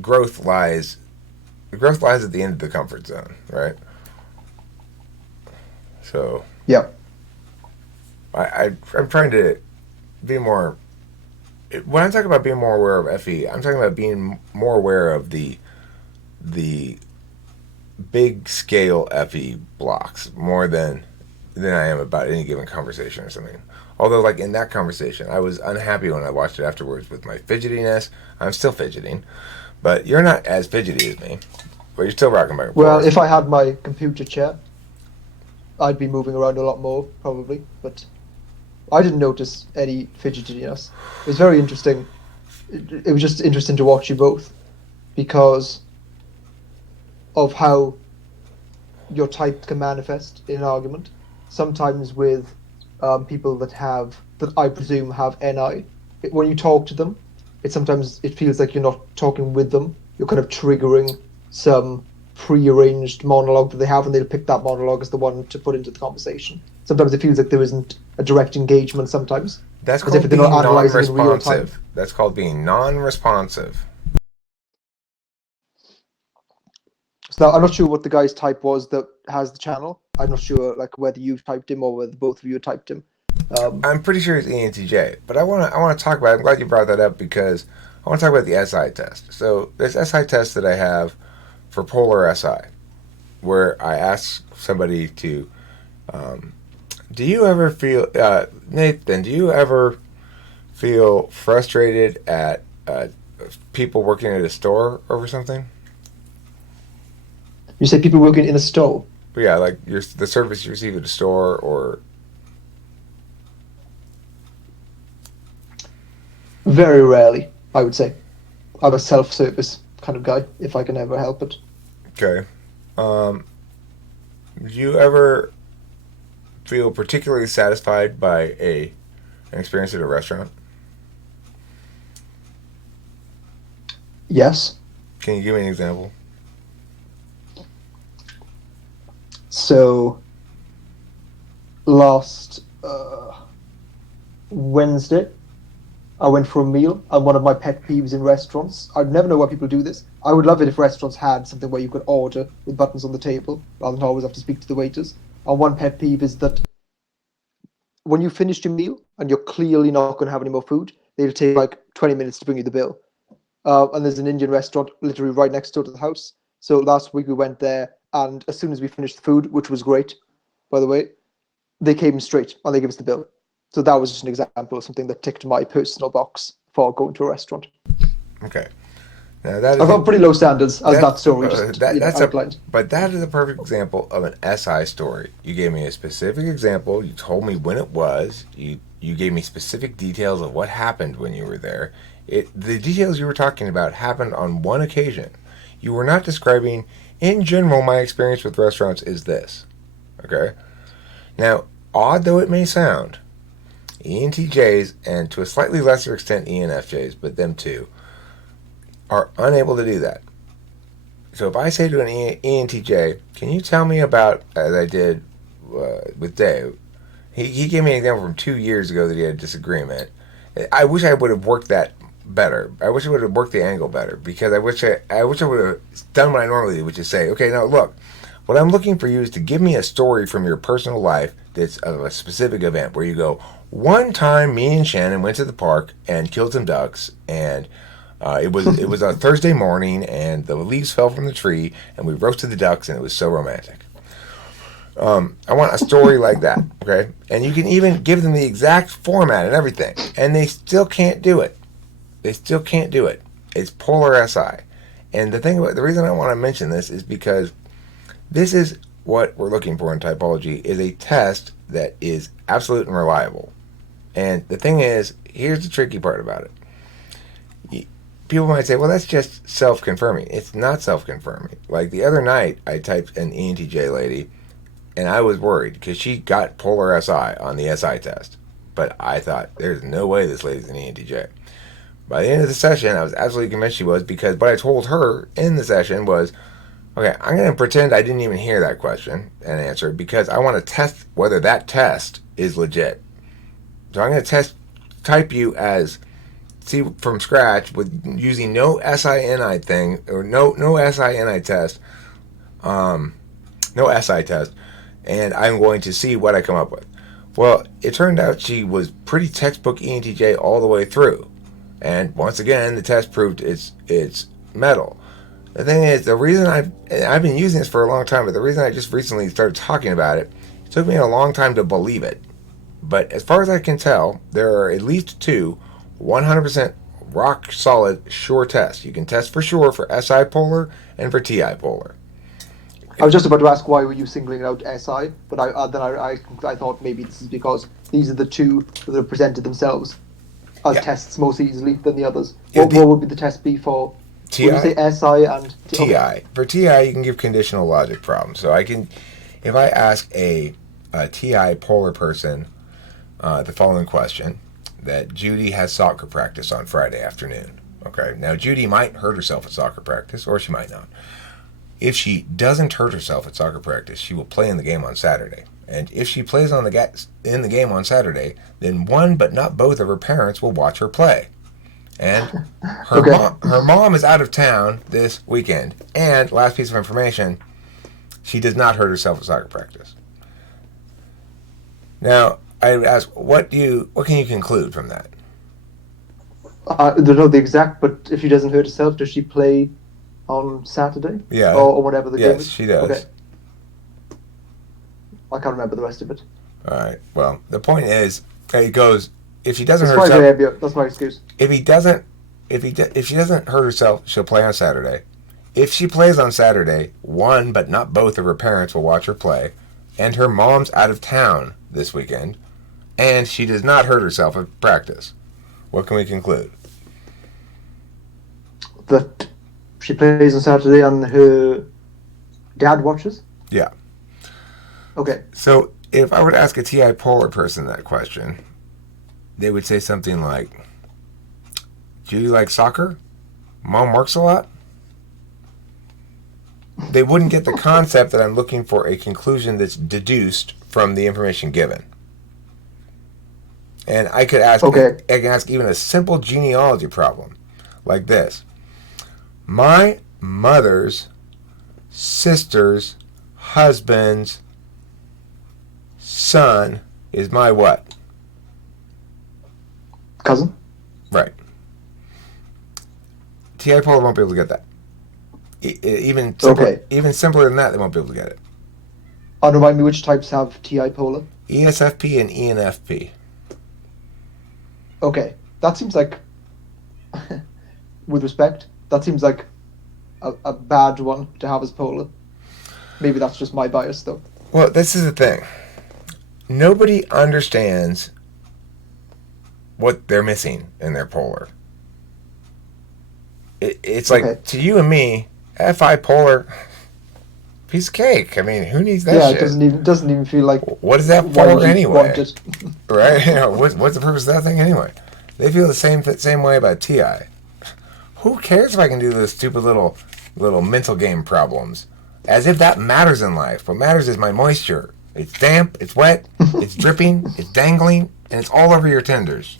growth lies at the end of the comfort zone, right? So yeah, I'm trying to be more. When I'm talking about being more aware of FE, I'm talking about being more aware of the big scale FE blocks more than I am about any given conversation or something. Although, like in that conversation, I was unhappy when I watched it afterwards with my fidgetiness. I'm still fidgeting, but you're not as fidgety as me. But you're still rocking back and forth. Well, if I had my computer chair, I'd be moving around a lot more, probably. But I didn't notice any fidgetiness. It was very interesting. It was just interesting to watch you both because of how your type can manifest in an argument. Sometimes with people that I presume have NI. When you talk to them, sometimes it feels like you're not talking with them. You're kind of triggering some prearranged monologue that they have, and they'll pick that monologue as the one to put into the conversation. Sometimes it feels like there isn't a direct engagement. Sometimes that's called being non-responsive. That's called being non-responsive. So I'm not sure what the guy's type was that has the channel. I'm not sure like whether you've typed him or whether both of you typed him. I'm pretty sure it's ENTJ, but I want to talk about it. I'm glad you brought that up because I want to talk about the SI test. So this SI test that I have for polar SI, where I ask somebody to, do you ever feel, Nathan, do you ever feel frustrated at people working at a store over something? You say people working in a store? Yeah, like the service you receive at a store or Very rarely, I would say. I'm a self-service kind of guy, if I can ever help it. Okay. Um, do you ever feel particularly satisfied by an experience at a restaurant? Yes. Can you give me an example? So last Wednesday, I went for a meal, and one of my pet peeves in restaurants, I'd never know why people do this. I would love it if restaurants had something where you could order with buttons on the table rather than always have to speak to the waiters. And one pet peeve is that when you finished your meal and you're clearly not going to have any more food, they'll take like 20 minutes to bring you the bill. And there's an Indian restaurant literally right next door to the house. So last week we went there, and as soon as we finished the food, which was great, by the way, they came straight and they gave us the bill. So that was just an example of something that ticked my personal box for going to a restaurant. Okay. Now that I've is got pretty low standards, as that story that's outlined. but that is a perfect example of an SI story. You gave me a specific example. You told me when it was. You gave me specific details of what happened when you were there. The details you were talking about happened on one occasion. You were not describing. In general, my experience with restaurants is this. Okay. Now, odd though it may sound, ENTJs and to a slightly lesser extent ENFJs, but them too, are unable to do that. So if I say to an ENTJ, can you tell me about, as I did with Dave, he gave me an example from 2 years ago that he had a disagreement. I wish I would have worked that better. I wish I would have worked the angle better because I wish I would have done what I normally do, which is say, okay, now look, what I'm looking for you is to give me a story from your personal life that's of a specific event where you go, one time me and Shannon went to the park and killed some ducks and it was a Thursday morning, and the leaves fell from the tree, and we roasted the ducks, and it was so romantic. I want a story like that, okay? And you can even give them the exact format and everything, and they still can't do it. They still can't do it. It's polar SI. And the reason I want to mention this is because this is what we're looking for in typology is a test that is absolute and reliable. And the thing is, here's the tricky part about it. People might say, well, that's just self-confirming. It's not self-confirming. Like the other night, I typed an ENTJ lady, and I was worried because she got polar SI on the SI test. But I thought, there's no way this lady's an ENTJ. By the end of the session, I was absolutely convinced she was because what I told her in the session was, okay, I'm going to pretend I didn't even hear that question and answer because I want to test whether that test is legit. So I'm going to type you as see from scratch with using no SINI thing or no SINI test, no SI test, and I'm going to see what I come up with. Well, it turned out she was pretty textbook ENTJ all the way through, and once again the test proved it's metal. The thing is, the reason I've been using this for a long time, but the reason I just recently started talking about it, it took me a long time to believe it. But as far as I can tell, there are at least two 100% rock solid sure tests. You can test for sure for SI polar and for TI polar. I was just about to ask why were you singling out SI, but I thought maybe this is because these are the two that have presented themselves as tests most easily than the others. What would be the test be for? TI? Would you say SI and TI? Okay. For TI, you can give conditional logic problems. So I can, if I ask a TI polar person the following question, that Judy has soccer practice on Friday afternoon. Okay, now Judy might hurt herself at soccer practice, or she might not. If she doesn't hurt herself at soccer practice, she will play in the game on Saturday. And if she plays in the game on Saturday, then one but not both of her parents will watch her play. And her mom is out of town this weekend. And last piece of information, she does not hurt herself at soccer practice. Now, I would ask, what can you conclude from that? I don't know the exact, but if she doesn't hurt herself, does she play on Saturday? Yeah. Or whatever the game is? Yes, she does. Okay. I can't remember the rest of it. All right. Well, the point is, it goes, if she doesn't hurt herself... That's my excuse. If she doesn't hurt herself, she'll play on Saturday. If she plays on Saturday, one but not both of her parents will watch her play, and her mom's out of town this weekend, and she does not hurt herself at practice. What can we conclude? That she plays on Saturday and her dad watches? Yeah. Okay. So if I were to ask a TI polar person that question, they would say something like, do you like soccer? Mom works a lot? They wouldn't get the concept that I'm looking for a conclusion that's deduced from the information given. And I could ask, Okay. I can ask even a simple genealogy problem like this. My mother's sister's husband's son is my what? Cousin? Right. TI polar won't be able to get that. Even simpler than that, they won't be able to get it. And remind me, which types have TI polar? ESFP and ENFP. Okay. That seems like, with respect, that seems like a bad one to have as polar. Maybe that's just my bias, though. Well, this is the thing. Nobody understands what they're missing in their polar. It's like, Okay. to you and me, FI polar, piece of cake. I mean, who needs that shit? It doesn't even feel like. What is that Why would for you anyway? want it? Right? You know, what's the purpose of that thing anyway? They feel the same way about TI. Who cares if I can do those stupid little mental game problems? As if that matters in life. What matters is my moisture. It's damp, it's wet, it's dripping, it's dangling, and it's all over your tenders.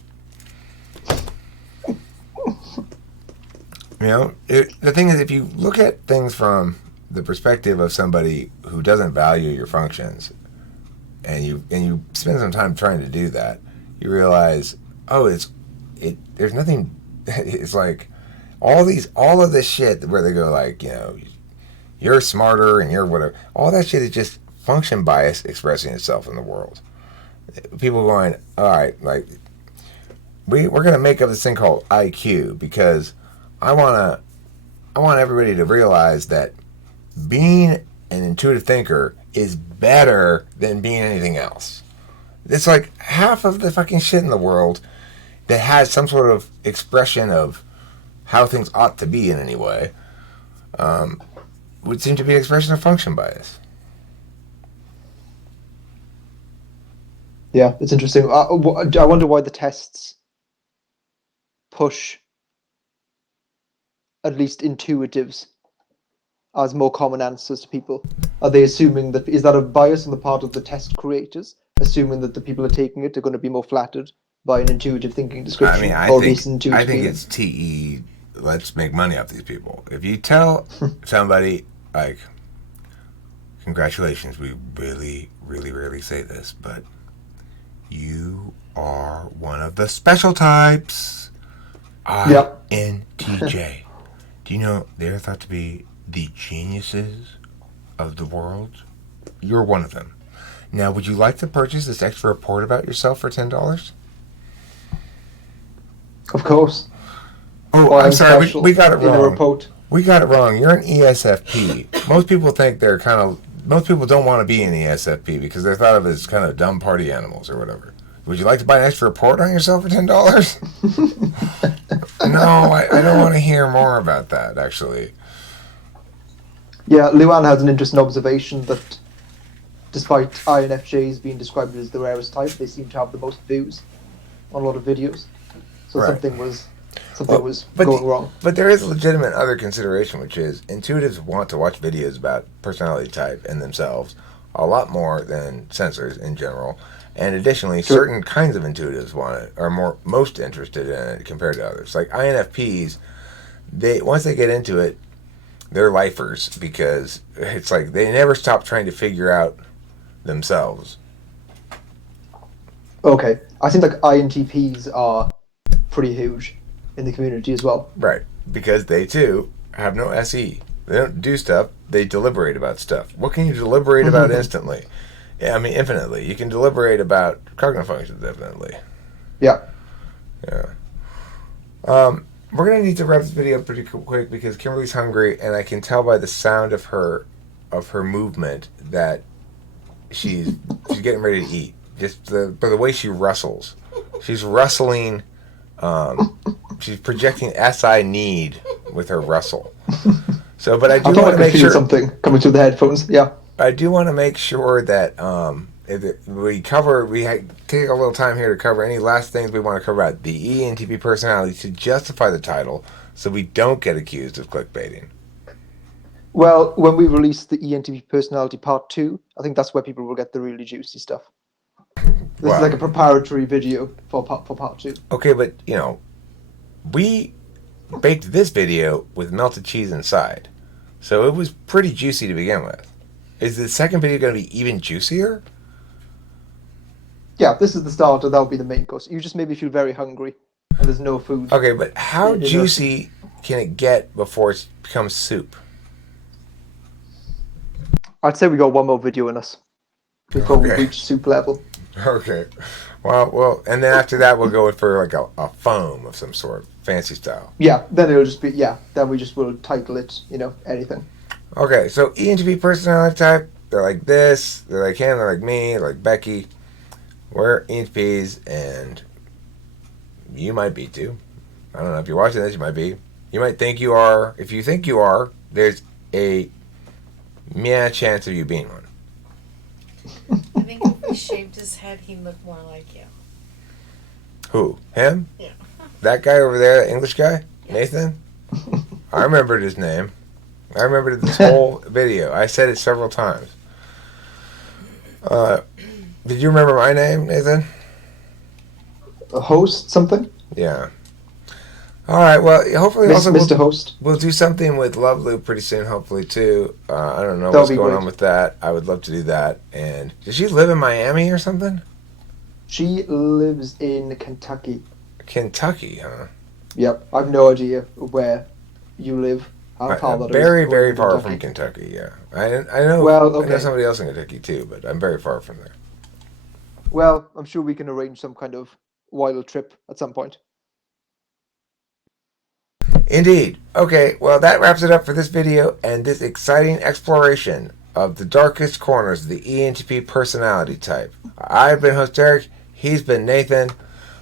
You know, the thing is, if you look at things from the perspective of somebody who doesn't value your functions, and you spend some time trying to do that, you realize, there's nothing. It's like all of this shit where they go like, you know, you're smarter and you're whatever. All that shit is just function bias expressing itself in the world. People going, all right, like we're gonna make up this thing called IQ because I want everybody to realize that being an intuitive thinker is better than being anything else. It's like half of the fucking shit in the world that has some sort of expression of how things ought to be in any way would seem to be an expression of function bias. Yeah, it's interesting. I wonder why the tests push at least intuitives as more common answers to people. Are they assuming that, is that a bias on the part of the test creators, assuming that the people are taking it are going to be more flattered by an intuitive thinking description? I think it's TE. Let's make money off these people. If you tell somebody like, congratulations, we really, really rarely say this, but you are one of the special types. INTJ. Do you know they're thought to be the geniuses of the world? You're one of them. Now, would you like to purchase this extra report about yourself for $10? Of course. Oh, I'm sorry. We got it wrong. We got it wrong. You're an ESFP. Most people think most people don't want to be an ESFP because they're thought of as kind of dumb party animals or whatever. Would you like to buy an extra report on yourself for $10? No, I don't want to hear more about that, actually. Yeah, Luan has an interesting observation that despite INFJs being described as the rarest type, they seem to have the most views on a lot of videos. So right. something was going wrong. But there is a legitimate other consideration, which is intuitives want to watch videos about personality type and themselves a lot more than sensors in general. And additionally, certain kinds of intuitives are most interested in it compared to others. Like INFPs, once they get into it, they're lifers because it's like they never stop trying to figure out themselves. Okay, I think like INTPs are pretty huge in the community as well. Right, because they too have no SE. They don't do stuff. They deliberate about stuff. What can you deliberate about instantly? Yeah, I mean, infinitely. You can deliberate about cognitive functions infinitely. Yeah. Yeah. We're going to need to wrap this video up pretty quick because Kimberly's hungry, and I can tell by the sound of her movement that she's getting ready to eat. Just by the way she rustles. She's rustling She's projecting SI need with her Russell. So, but I I do thought want I to could make feel sure. something coming through the headphones. Yeah. I do want to make sure that we take a little time here to cover any last things we want to cover about the ENTP personality to justify the title, so we don't get accused of clickbaiting. Well, when we release the ENTP Personality Part 2, I think that's where people will get the really juicy stuff. This is like a preparatory video for Part 2. Okay, but we baked this video with melted cheese inside, so it was pretty juicy to begin with. Is the second video going to be even juicier? Yeah, this is the starter. That'll be the main course. You just made me feel very hungry, and there's no food. Okay, but how Enough. juicy can it get before it becomes soup? I'd say we got one more video in us before we Okay. reach soup level. Okay. Well, and then after that, we'll go for like a foam of some sort, fancy style. Yeah, then it'll just be, then we just will title it, anything. Okay, so ENTP personality type, they're like this, they're like him, they're like me, they're like Becky. We're ENTPs, and you might be too. I don't know, if you're watching this, you might be. You might think you are. If you think you are, there's a chance of you being one. I think if we shaved his head, he'd look more like you. Who? Him? Yeah. That guy over there, that English guy? Yeah. Nathan? I remembered his name. I remembered this whole video. I said it several times. Did you remember my name, Nathan? A host, something? Yeah. All right. Well, hopefully, Mr. Host. we'll do something with Love Loop pretty soon. Hopefully, too. I don't know That'll what's be going great. on with that. I would love to do that. And does she live in Miami or something? She lives in Kentucky. Kentucky, huh? Yep, I've no idea where you live. How far that is. Very, Or very in far Kentucky. from Kentucky. Yeah, I know. Well, I know okay. somebody else in Kentucky too, but I'm very far from there. Well, I'm sure we can arrange some kind of wild trip at some point. Indeed. Okay, well, that wraps it up for this video and this exciting exploration of the darkest corners of the ENTP personality type. I've been host Eric. He's been Nathan.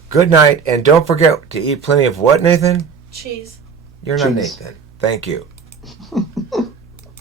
Good night, and don't forget to eat plenty of what, Nathan? Cheese. You're not Cheese. Nathan. Thank you.